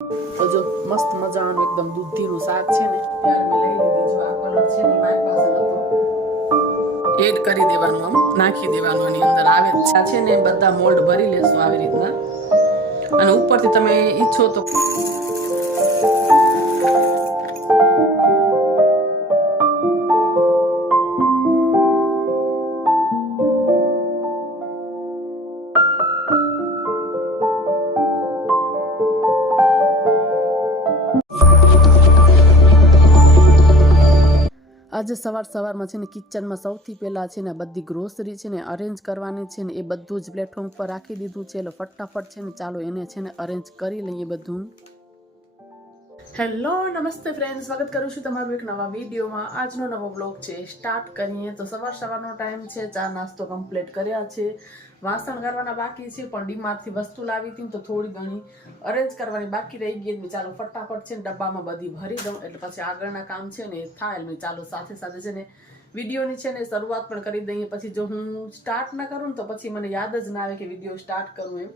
તો જો મસ્ત મજાનું એકદમ દૂધીનું શાક છે ને ત્યારે મેં લઈ લીધી. જો આ કલર છે ને મારી પાસે હતો, એડ કરી દેવાનું, આમ નાખી દેવાનું, આની અંદર આવે છે ને બધા મોલ્ડ ભરી લેશું આવી રીતના. અને ઉપરથી તમે ઈચ્છો તો આજે સવારમાં છે ને કિચનમાં સૌથી પહેલાં છે ને બધી ગ્રોસરી છે ને અરેન્જ કરવાની છે ને એ બધું જ પ્લેટફોર્મ પર રાખી દીધું છે. એટલે ફટાફટ છે ને ચાલો એને છે ને અરેન્જ કરી લઈએ બધું. હેલો નમસ્તે ફ્રેન્ડ, સ્વાગત કરું છું તમારું એક નવા વિડીયોમાં. આજનો નવો બ્લોગ છે, સ્ટાર્ટ કરીએ. તો સવારનો ટાઈમ છે, ચા નાસ્તો કમ્પ્લીટ કર્યા છે, વાસણ કરવાના બાકી છે, પણ ડીમાર્ટથી વસ્તુ લાવી હતી તો થોડી ઘણી અરેન્જ કરવાની બાકી રહી ગઈ. ચાલો ફટાફટ છે ને ડબ્બામાં બધી ભરી દઉં એટલે પછી આગળના કામ છે ને થાય. એટલે ચાલો સાથે સાથે છે ને વિડીયોની છે ને શરૂઆત પણ કરી દઈએ. પછી જો હું સ્ટાર્ટ ના કરું ને તો પછી મને યાદ જ ના આવે કે વિડીયો સ્ટાર્ટ કરું એમ.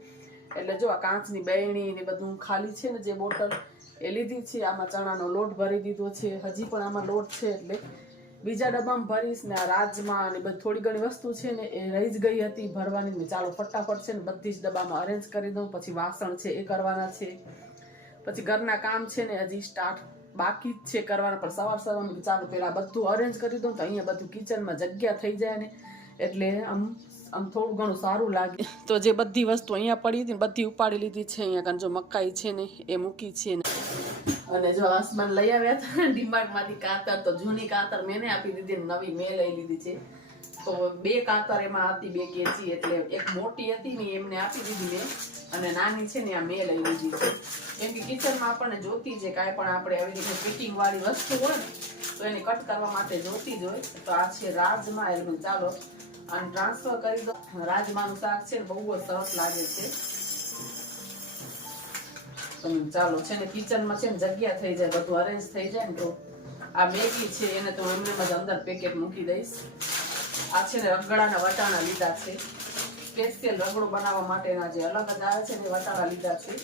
એટલે જો આ કાચની બેણી ને બધું ખાલી છે ને જે બોટલ એ લીધી છે. આમાં ચણાનો લોટ ભરી દીધો છે, હજી પણ આમાં લોટ છે એટલે બીજા ડબ્બામાં ભરીશ. ને આ રાજમા અને બધી થોડી ઘણી વસ્તુ છે ને એ રહી જ ગઈ હતી ભરવાની. ને ચાલો ફટાફટ છે ને બધી જ ડબ્બામાં અરેન્જ કરી દઉં. પછી વાસણ છે એ કરવાના છે, પછી ઘરના કામ છે ને હજી સ્ટાર્ટ બાકી જ છે કરવાના. પણ સવારમાં ચાલો પેલા બધું અરેન્જ કરી દઉં તો અહીંયા બધું કિચનમાં જગ્યા થઈ જાય ને એટલે આમ થોડું ઘણું સારું લાગે. તો જે બધી વસ્તુ અહીંયા પડી હતી ને બધી ઉપાડી લીધી છે. અહીંયા કારણ જો મકાઈ છે ને એ મૂકી છે ને. અને જો હસબન્ડ લઈ આવ્યા હતા ડીમાર્ટમાંથી કાતર, તો જૂની કાતર મેં આપી દીધી, નવી મેં લઈ લીધી છે. તો બે કાતર એમાં હતી, 2 કેજી, એટલે એક મોટી હતી ને એમને આપી દીધી મેં, અને નાની છે ને આ મેં લઈ લીધી છે. કેમ કે કિચનમાં આપણને જોતી છે કાંઈ પણ આપણે આવી રીતે ફિટિંગ વાળી વસ્તુ હોય ને તો એને કટ કરવા માટે જોતી જ હોય. તો આ છે રાજમા. એટલે ચાલો આને ટ્રાન્સફર કરી દો. રાજમાનું શાક છે ને બહુ જ સરસ લાગે છે. ચાલો છે ને કિચનમાં છે ને જગ્યા થઈ જાય, બધું અરેન્જ થઈ જાય ને. તો આ મેગી છે એને તો એમને જ અંદર પેકેટ મૂકી દઈશ. આ છે ને રગડાના વટાણા લીધા છે, સ્પેશિયલ રગડો બનાવવા માટેના જે અલગ જ આવે છે ને વટાણા લીધા છે.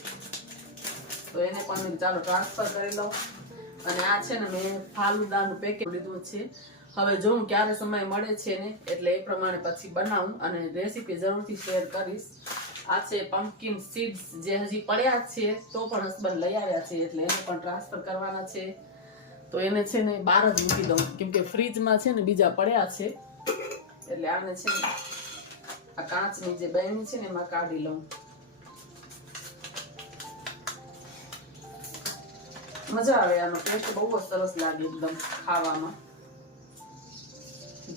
તો એને પણ ચાલો ટ્રાન્સફર કરી લઉં. અને આ છે ને મેં ફાલુદાનું પેકેટ લીધું છે. હવે જોઉં ક્યારે સમય મળે છે ને એટલે એ પ્રમાણે પછી બનાવું અને રેસીપી જરૂરથી શેર કરીશ. આ છે પમ્પકિન સીડ્સ જે હજી પડ્યા છે તો પણ હસબન્ડ લઈ આવ્યા છે એટલે એને પણ ટ્રાન્સફર કરવાના છે. તો એને છે ને બહાર જ મૂકી દઉં કેમ કે ફ્રીજમાં છે ને બીજા પડ્યા છે. એટલે આને છે ને આ કાચની જે બેણી છે ને એમાં કાઢી લઉં. મજા આવે, આનો ટેસ્ટ બહુ જ સરસ લાગે એકદમ ખાવામાં.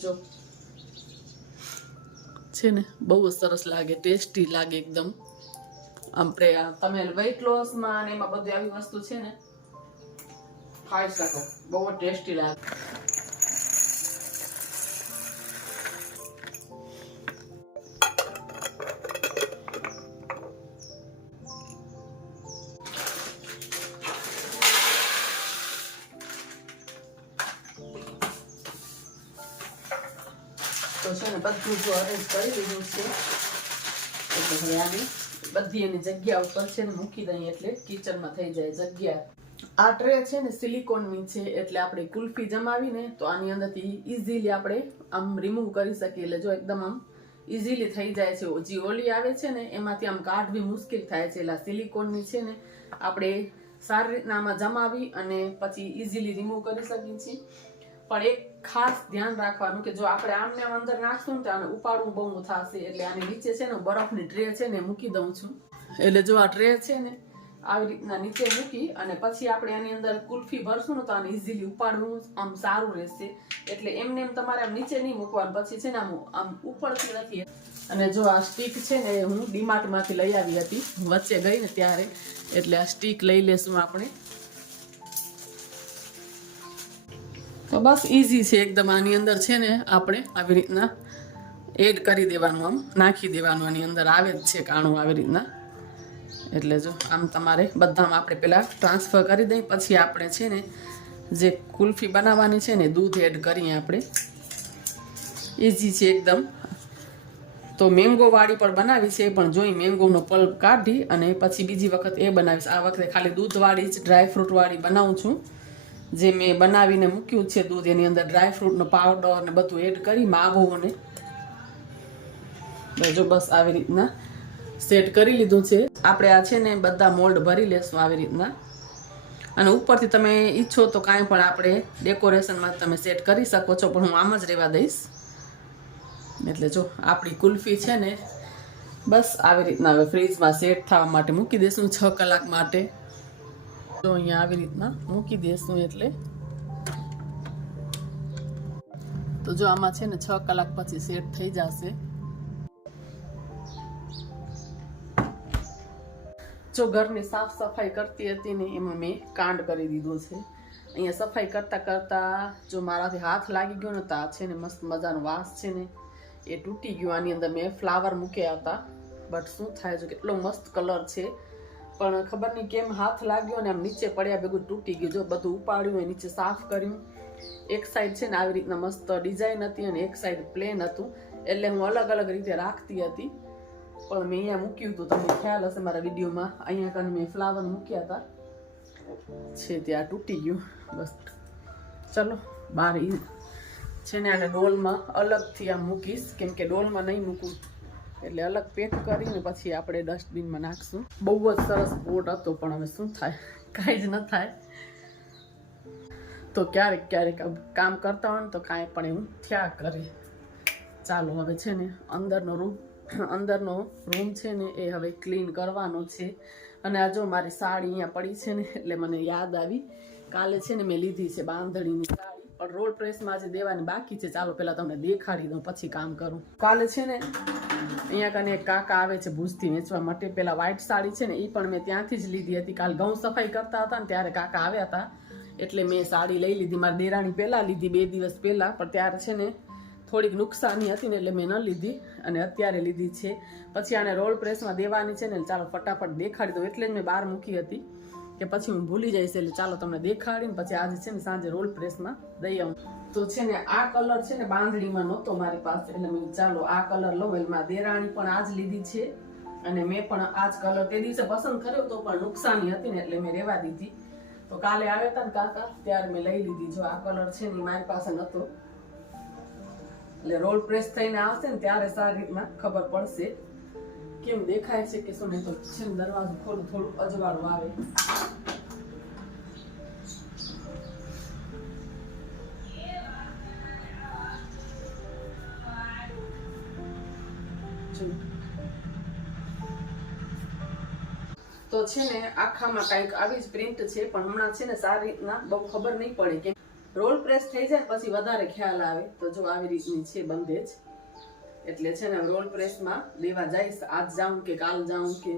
જો છે ને બહુ જ સરસ લાગે, ટેસ્ટી લાગે એકદમ. આપણે તમે વેઇટ લોસમાં અને એમાં બધી આવી વસ્તુ છે ને ખાઈ શકો, બહુ જ ટેસ્ટી લાગે. તો છે ને બધું જો અરેન્જ કરી લીધું છે એટલે હવે આની બધી એની જગ્યા ઉપર છે ને મૂકી દઈએ એટલે કિચનમાં થઈ જાય જગ્યા. આ ટ્રે છે ને સિલિકોનની છે એટલે આપણે કુલ્ફી જમાવીને તો આની અંદરથી ઇઝીલી આપણે આમ રિમૂવ કરી શકીએ. એટલે જો એકદમ આમ ઇઝીલી થઈ જાય છે. જે ઓલી આવે છે ને એમાંથી આમ કાઢવી મુશ્કેલ થાય છે. એટલે સિલિકોનની છે ને આપણે સારી રીતના આમાં જમાવી અને પછી ઇઝીલી રિમૂવ કરી શકીએ છીએ. પણ એક ખાસ ધ્યાન રાખવાનું કે જો આપણે આમને અંદર નાખશું ને તો આને ઉપાડવું બહુ થશે. એટલે આની નીચે છે ને બરફની ટ્રે છે ને મૂકી દઉં છું. એટલે જો આ ટ્રે છે ને આવી રીતના નીચે મૂકી અને પછી આપણે આની અંદર કુલ્ફી ભરશું ને તો આને ઇઝીલી ઉપાડવું આમ સારું રહેશે. એટલે એમને એમ તમારે આમ નીચે નહીં મૂકવાનું, પછી છે ને આમ ઉપરથી નથી. અને જો આ સ્ટીક છે ને હું ડીમાર્ટમાંથી લઈ આવી હતી વચ્ચે ગઈ ને ત્યારે, એટલે આ સ્ટીક લઈ લેશું આપણે. તો બસ ઈઝી છે એકદમ. આની અંદર છે ને આપણે આવી રીતના એડ કરી દેવાનું, આમ નાખી દેવાનું. આની અંદર આવે જ છે કાણું આવી રીતના. એટલે જો આમ તમારે બધામાં આપણે પહેલાં ટ્રાન્સફર કરી દઈએ, પછી આપણે છે ને જે કુલ્ફી બનાવવાની છે ને દૂધ એડ કરીએ આપણે. ઇઝી છે એકદમ. તો મેંગો વાળી પણ બનાવી છે, પણ જોઈ મેંગોનો પલ્પ કાઢી અને પછી બીજી વખત એ બનાવીશ. આ વખતે ખાલી દૂધવાળી જ ડ્રાયફ્રૂટ વાળી બનાવું છું. જે મેં બનાવીને મૂક્યું છે દૂધ, એની અંદર ડ્રાયફ્રૂટનો પાવડર ને બધું એડ કરી માવો ને જો બસ આવી રીતના સેટ કરી લીધું છે. આપણે આ છે ને બધા મોલ્ડ ભરી લેશું આવી રીતના, અને ઉપરથી તમે ઈચ્છો તો કાંઈ પણ આપણે ડેકોરેશનમાં તમે સેટ કરી શકો છો, પણ હું આમ જ રહેવા દઈશ. એટલે જો આપણી કુલ્ફી છે ને બસ આવી રીતના હવે ફ્રીજમાં સેટ થવા માટે મૂકી દઈશું 6 કલાક માટે. તો અહીંયા આવી રીતના મૂકી દઈશું એટલે તો જો આમાં છે ને 6 કલાક પછી સેટ થઈ જશે. જો ઘરની સાફ સફાઈ કરતી હતી ને એમાં મેં કાંડ કરી દીધું છે. અહીંયા સફાઈ કરતા કરતા જો મારાથી હાથ લાગી ગયો ને તો આ છે ને મસ્ત મજાનો વાસ છે ને એ તૂટી ગયું. આની અંદર મેં ફ્લાવર મૂક્યા હતા, બટ શું થાય છે કેટલો મસ્ત કલર છે, પણ ખબર નહીં કેમ હાથ લાગ્યો ને આમ નીચે પડ્યા ભેગું તૂટી ગયું. જો બધું ઉપાડ્યું હોય, નીચે સાફ કર્યું. એક સાઈડ છે ને આવી રીતના મસ્ત ડિઝાઇન હતી અને એક સાઈડ પ્લેન હતું, એટલે હું અલગ અલગ રીતે રાખતી હતી. પણ મેં અહીંયા મૂક્યું હતું, તમને ખ્યાલ હશે મારા વિડીયોમાં, અહીંયા કને મેં ફ્લાવર મૂક્યા હતા છે, ત્યાં તૂટી ગયું. બસ ચલો બહાર છે ને આને ડોલમાં અલગથી આમ મૂકીશ, કેમ કે ડોલમાં નહીં મૂકું એટલે અલગ પેક કરીને પછી આપણે ડસ્ટબિનમાં નાખશું. બહુ જ સરસ પોટ હતો, પણ હવે શું થાય, કાંઈ જ ન થાય. તો ક્યારેક ક્યારેક કામ કરતા હોય ને તો કાંઈ પણ એવું થયા કરે. ચાલો હવે છે ને અંદરનો રૂમ છે ને એ હવે ક્લીન કરવાનો છે. અને આ જો મારી સાડી અહીંયા પડી છે ને એટલે મને યાદ આવી, કાલે છે ને મેં લીધી છે બાંધણીની સાડી, પણ રોલ પ્રેસમાં આજે દેવાની બાકી છે. ચાલો પહેલાં તમને દેખાડી દઉં પછી કામ કરું. કાલે છે ને અહીંયા કને એક કાકા આવે છે ભુજથી વેચવા માટે. પેલા વ્હાઈટ સાડી છે ને એ પણ મેં ત્યાંથી જ લીધી હતી. કાલ ઘઉં સફાઈ કરતા હતા ને ત્યારે કાકા આવ્યા હતા, એટલે મેં સાડી લઈ લીધી. મારી દેરાણી પહેલાં લીધી 2 દિવસ પહેલાં, પણ ત્યારે છે ને થોડીક નુકસાની હતી ને એટલે મેં ન લીધી, અને અત્યારે લીધી છે. પછી આને રોલ પ્રેસમાં દેવાની છે ને, ચાલો ફટાફટ દેખાડી દઉં. એટલે જ મેં બહાર મૂકી હતી કે પછી હું ભૂલી જઈશ, એટલે ચાલો તમને દેખાડીને પછી આજે છે ને સાંજે રોલ પ્રેસમાં દઈ આવું. તો છે ને આ કલર છે ને બાંધણીમાં નહોતો મારી પાસે, એટલે મેં ચાલો આ કલર લઉં. એટલે મારી દેરાણી પણ આ જ લીધી છે અને મેં પણ આ જ કલર તે દિવસે પસંદ કર્યો તો, પણ નુકસાની હતી ને એટલે મેં રહેવા દીધી. તો કાલે આવ્યા હતા ને કાકા ત્યારે મેં લઈ લીધી. જો આ કલર છે ને મારી પાસે નહોતો, એટલે રોલ પ્રેસ થઈને આવશે ને ત્યારે સારી રીતના ખબર પડશે કેમ દેખાય છે કે શું. નહીં તો છે ને દરવાજો ખોલું થોડું અજવાળું આવે. તો છે ને આખામાં કંઈક આવી જ પ્રિન્ટ છે, પણ હમણાં છે ને સારી રીતના બહુ ખબર નહીં પડે કે રોલ પ્રેસ થઈ જાય પછી વધારે ખ્યાલ આવે. તો જો આવી રીતની છે બંધેજ, એટલે છે ને રોલ પ્રેસમાં દેવા જઈશ. આજ જાઉં કે કાલ જાઉં કે.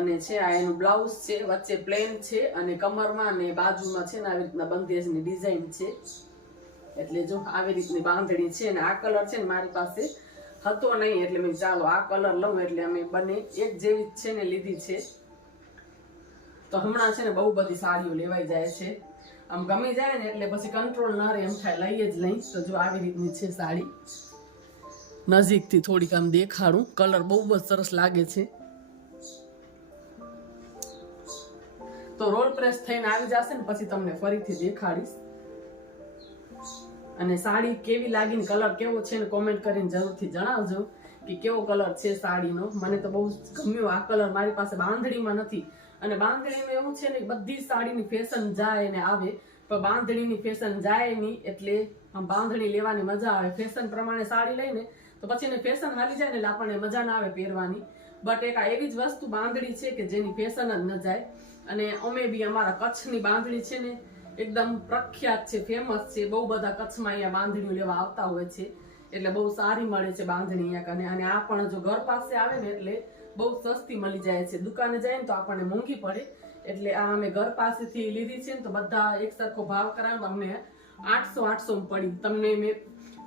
અને છે આ એનું બ્લાઉઝ છે, વચ્ચે પ્લેન છે અને કમરમાં અને બાજુમાં છે ને આવી રીતના બંધેજની ડિઝાઇન છે. એટલે જો આવી રીતની બાંધણી છે. અને આ કલર છે ને મારી પાસે હતો નહીં, એટલે મેં ચાલો આ કલર લઉં. એટલે અમે બંને એક જેવી છે ને લીધી છે. તો હમણાં છે ને બહુ બધી સાડીઓ લેવાઈ જાય છે, આમ ગમી જાય ને એટલે પછી કંટ્રોલ ન રહે, એમ થાય લઈએ જ લઈ. તો જો આવી રીતની છે સાડી, નજીકથી થોડીક આમ દેખાડું. કલર બહુ જ સરસ લાગે છે. તો રોલ પ્રેસ થઈને આવી જશે ને પછી તમને ફરીથી દેખાડીશ. અને સાડી કેવી લાગી ને કલર કેવો છે ને કોમેન્ટ કરીને જરૂરથી જણાવજો કે કેવો કલર છે સાડીનો. મને તો બહુ ગમ્યો આ કલર. મારી પાસે બાંધણીમાં નથી, અને બાંધણીમાં એવું છે ને બધી સાડીની ફેશન જાય ને આવે, પણ બાંધણીની ફેશન જાય નહીં, એટલે આમ બાંધણી લેવાની મજા આવે. ફેશન પ્રમાણે સાડી લઈને તો પછી એને ફેશન હાલી જાય ને એટલે આપણને મજા ના આવે પહેરવાની. બટ એક આ એવી જ વસ્તુ બાંધણી છે કે જેની ફેશન જ ન જાય. અને અમે બી અમારા કચ્છની બાંધણી છે ને એકદમ પ્રખ્યાત છે, ફેમસ છે. બહુ બધા કચ્છમાં અહીંયા બાંધણીઓ લેવા આવતા હોય છે, એટલે બહુ સારી મળે છે બાંધણી અહીંયા કને. અને આ પણ જો ઘર પાસે આવે ને એટલે બહુ સસ્તી મળી જાય છે. દુકાને જાય ને તો આપણને મોંઘી પડે, એટલે આ અમે ઘર પાસેથી લીધી છે ને તો બધા એક સરખો ભાવ કરાવ્યો. અમને 800 પડી.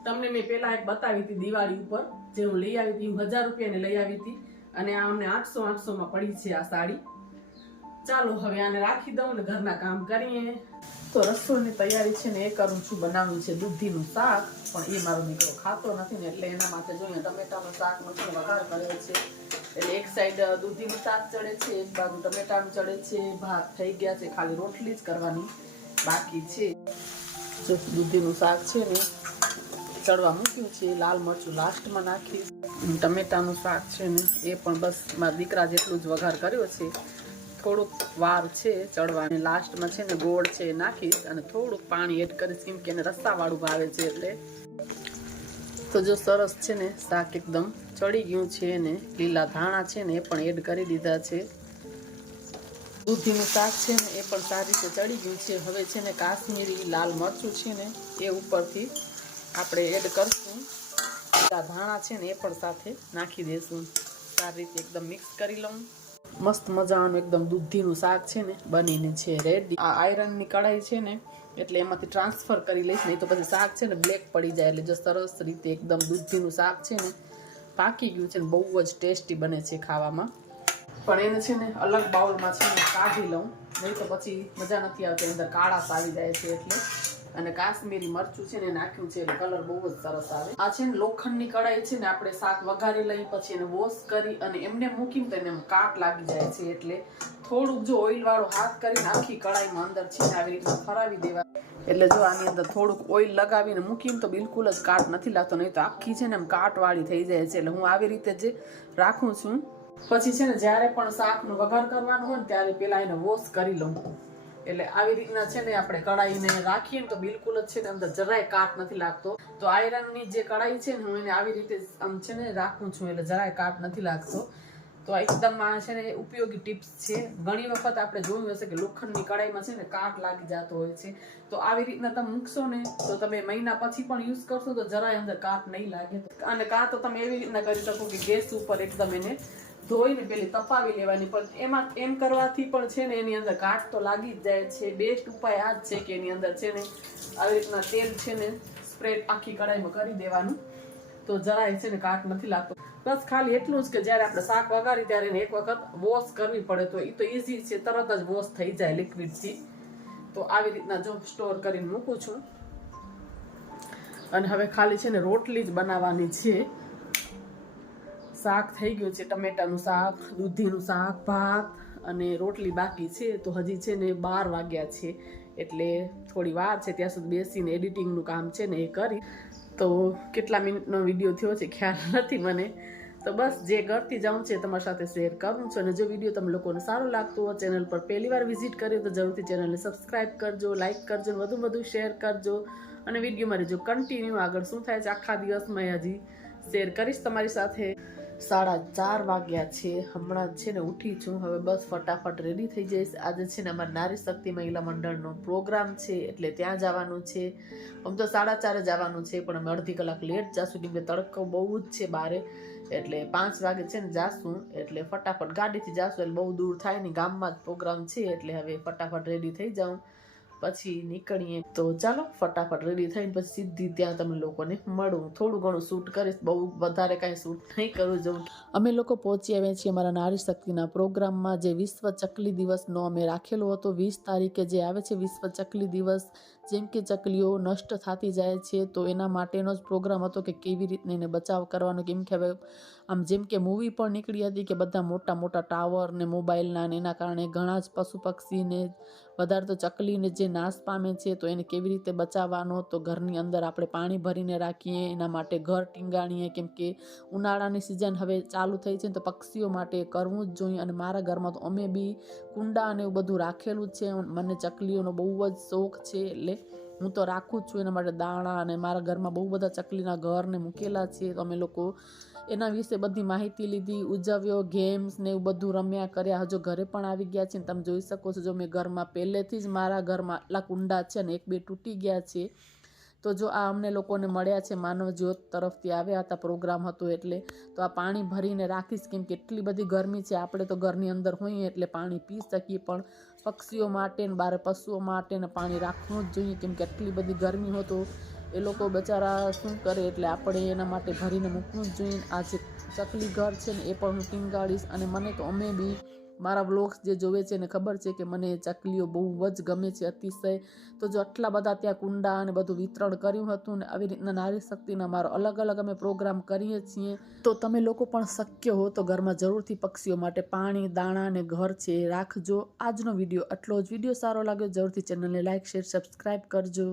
તમને મેં પેલા એક બતાવી હતી દિવાળી ઉપર, જે હું લઈ આવી હતી, 1000 રૂપિયાની લઈ આવી હતી, અને આ અમને 800 પડી છે આ સાડી. ચાલો હવે આને રાખી દઉં ને ઘરના કામ કરીએ. તો રસોઈની તૈયારી છે ને એ કરું છું. બનાવવું છે દૂધીનું શાક. પણ એ મારો દીકરો ખાતો નથી ને એટલે એના માટે જોઈએ ટમેટાનું શાકનો છે વઘાર કર્યો છે. એટલે એક સાઈડ દૂધીનું શાક ચડે છે, એક બાજુ ટમેટાનું ચડે છે. ભાત થઈ ગયા છે, ખાલી રોટલી જ કરવાની બાકી છે. જો દૂધીનું શાક છે ને ચડવા મૂક્યું છે. લાલ મરચું લાસ્ટમાં નાખીશ. ટમેટાનું શાક છે ને એ પણ બસ મારા દીકરા જેટલું જ વઘાર કર્યો છે. થોડુંક વાર છે ચડવાની. લાસ્ટમાં છે ને ગોળ છે નાખીશ અને થોડુંક પાણી એડ કરીશ કેમ કે એને રસ્સાવાળું ભાવે છે એટલે. તો જો સરસ છે ને શાક એકદમ ચડી ગયું છે ને લીલા ધાણા છે ને એ પણ એડ કરી દીધા છે. દૂધીનું શાક છે ને એ પણ સારી રીતે ચડી ગયું છે. હવે છે ને કાશ્મીરી લાલ મરચું છે ને એ ઉપરથી આપણે એડ કરશું. લીલા ધાણા છે ને એ પણ સાથે નાખી દઈશું. સારી રીતે એકદમ મિક્સ કરી લઉં. મસ્ત મજાનું એકદમ દૂધીનું શાક છે ને બનીને છે રેડી. આ આયરનની કઢાઈ છે ને એટલે એમાંથી ટ્રાન્સફર કરી લઈશ, નહીં તો પછી શાક છે ને બ્લેક પડી જાય. એટલે જો સરસ રીતે એકદમ દૂધીનું શાક છે ને પાકી ગયું છે ને બહુ જ ટેસ્ટી બને છે ખાવામાં. પણ એને છે ને અલગ બાઉલમાં છે ને કાઢી લઉં, નહીં તો પછી મજા નથી આવતી, અંદર કાળાશ આવી જાય છે એટલે. અને કાશ્મીરી મરચું છે ને નાખ્યું છે એટલે કલર બહુ જ સરસ આવે. આ છે ને લોખંડની કઢાઈ છે ને આપણે શાક વઘારી લઈ પછી એને વોશ કરી અને એમને મૂકીને તો એને કાટ લાગી જાય છે. એટલે થોડુંક જો ઓઇલ વાળો હાથ કરીને આખી કઢાઈમાં અંદર છે ને આવી રીતના ફરાવી દેવા. એટલે જો આની અંદર થોડુંક ઓઇલ લગાવીને મૂકીને તો બિલકુલ જ કાટ નથી લાગતો, નહીં તો આખી છે ને એમ કાટવાળી થઈ જાય છે. એટલે હું આવી રીતે જ રાખું છું. પછી છે ને જ્યારે પણ શાકનો વઘાર કરવાનો હોય ને ત્યારે પેલા એને વોશ કરી લઉં. એટલે આવી રીતના છે ને આપણે કઢાઈને રાખીએ ને તો બિલકુલ જ છે ને અંદર જરાય કાટ નથી લાગતો. તો આયરનની જે કઢાઈ છે ને હું એને આવી રીતે આમ છે ને રાખું છું એટલે જરાય કાટ નથી લાગતો. તો એકદમ આ છે ને ઉપયોગી ટિપ્સ છે. ઘણી વખત આપણે જોયું હશે કે લોખંડની કઢાઈમાં છે ને કાટ લાગી જતો હોય છે. તો આવી રીતના તમે મૂકશો ને તો તમે મહિના પછી પણ યુઝ કરશો તો જરાય અંદર કાટ નહીં લાગે. અને કાં તો તમે એવી રીતના કરી શકો કે ગેસ ઉપર એકદમ એને ધોઈને પેલી તપાવી લેવાની. પણ એમાં એમ કરવાથી પણ છે ને એની અંદર કાટ તો લાગી જ જાય છે. બેસ્ટ ઉપાય આ જ છે કે એની અંદર છે ને આવી રીતના તેલ છે ને સ્પ્રેડ આખી કઢાઈમાં કરી દેવાનું તો જરાય છે ને કાટ નથી લાગતો. બસ ખાલી એટલું જ કે જ્યારે આપણે શાક વઘારી ત્યારે એને એક વખત વોશ કરવી પડે તો એ તો ઇઝી છે, તરત જ વોશ થઈ જાય લિક્વિડથી. તો આવી રીતના જો સ્ટોર કરીને મૂકું છું. અને હવે ખાલી છે ને રોટલી જ બનાવવાની છે. શાક થઈ ગયું છે, ટમેટાનું શાક, દૂધીનું શાક, ભાત અને રોટલી બાકી છે. તો હજી છે ને 12 વાગ્યા છે એટલે થોડી વાર છે. ત્યાં સુધી બેસીને એડિટિંગનું કામ છે ને એ કરી. તો કેટલા મિનિટનો વિડીયો થયો છે ખ્યાલ નથી મને. તો બસ જે કરતી જાઉં છે તમારી સાથે શેર કરું છું. અને જો વિડીયો તમે લોકોને સારો લાગતો હોય, ચેનલ પર પહેલી વાર વિઝિટ કર્યો તો જરૂરથી ચેનલને સબસ્ક્રાઈબ કરજો, લાઇક કરજો, વધુ શેર કરજો. અને વિડીયોમાં રહેજો કન્ટિન્યુ. આગળ શું થાય છે આખા દિવસમાં હજી શેર કરીશ તમારી સાથે. 4:30 વાગ્યા છે. હમણાં છે ને ઉઠી છું. હવે બસ ફટાફટ રેડી થઈ જઈશ. આજે છે ને અમારા નારી શક્તિ મહિલા મંડળનો પ્રોગ્રામ છે એટલે ત્યાં જવાનું છે. આમ તો 4:30 જવાનું છે પણ અમે અડધી કલાક લેટ જાશું કેમ કે તડકો બહુ જ છે બારે. એટલે 5 વાગે છે ને જાશું એટલે ફટાફટ ગાડીથી જાશું. એટલે બહુ દૂર થાય નહીં, ગામમાં જ પ્રોગ્રામ છે એટલે હવે ફટાફટ રેડી થઈ જાઉં પછી નીકળીએ. તો ચાલો ફટાફટ રેડી થઈને પછી સીધી ત્યાં તમે લોકોને મળું. થોડું ઘણું શૂટ કરીશ, બહુ વધારે કાંઈ શૂટ નહીં કરું જવું. અમે લોકો પહોંચી આવ્યા છીએ અમારા નારી શક્તિના પ્રોગ્રામમાં જે વિશ્વ ચકલી દિવસનો અમે રાખેલો હતો. 20 તારીખે જે આવે છે વિશ્વ ચકલી દિવસ. જેમ કે ચકલીઓ નષ્ટ થતી જાય છે તો એના માટેનો જ પ્રોગ્રામ હતો કે કેવી રીતને એને બચાવ કરવાનો. કેમ કે હવે આમ જેમ કે મૂવી પણ નીકળી હતી કે બધા મોટા મોટા ટાવર ને મોબાઈલના ને એના કારણે ઘણા જ પશુ પક્ષીને વધારે તો ચકલીને જે નાશ પામે છે તો એને કેવી રીતે બચાવવાનો. તો ઘરની અંદર આપણે પાણી ભરીને રાખીએ, એના માટે ઘર ટીંગાણીએ. કેમ કે ઉનાળાની સિઝન હવે ચાલુ થઈ છે તો પક્ષીઓ માટે કરવું જ જોઈએ. અને મારા ઘરમાં તો અમે બી કુંડા અને એવું બધું રાખેલું છે. મને ચકલીઓનો બહુ જ શોખ છે એટલે હું તો રાખું જ છું એના માટે દાણા. અને મારા ઘરમાં બહુ બધા ચકલીના ઘરને મૂકેલા છે તો અમે લોકો એના વિશે બધી માહિતી લીધી, ઉજવ્યો, ગેમ્સ ને એવું બધું રમ્યા કર્યા. હજુ ઘરે પણ આવી ગયા છે ને તમે જોઈ શકો છો. જો મેં ઘરમાં પહેલેથી જ મારા ઘરમાં આટલા કુંડા છે ને 1-2 તૂટી ગયા છે. તો જો આ અમને લોકોને મળ્યા છે માનવ જ્યોત તરફથી આવ્યા હતા, પ્રોગ્રામ હતો એટલે. તો આ પાણી ભરીને રાખીશ કેમ કે એટલી બધી ગરમી છે. આપણે તો ઘરની અંદર હોઈએ એટલે પાણી પી શકીએ પણ પક્ષીઓ માટે ને બારે પશુઓ માટે ને પાણી રાખવું જ જોઈએ કેમ કે એટલી બધી ગરમી હોય તો એ લોકો બચારા શું કરે. એટલે આપણે એના માટે ભરીને મૂકવું જ જોઈએ. આ જે ચકલી ઘર છે ને એ પણ હું ટીંગાડીશ. અને મને તો અમે બી મારા વ્લોગ્સ જે જોવે છે એને ખબર છે કે મને ચકલીઓ બહુ જ ગમે છે અતિશય. તો જો આટલા બધા ત્યાં કુંડા અને બધું વિતરણ કર્યું હતું ને આવી રીતના નારી શક્તિના અમારો અલગ અલગ અમે પ્રોગ્રામ કરીએ છીએ. તો તમે લોકો પણ શક્ય હો તો ઘરમાં જરૂરથી પક્ષીઓ માટે પાણી, દાણા અને ઘર છે રાખજો. આજનો વિડીયો આટલો જ. વિડીયો સારો લાગ્યો જરૂરથી ચેનલને લાઇક, શેર, સબસ્ક્રાઈબ કરજો.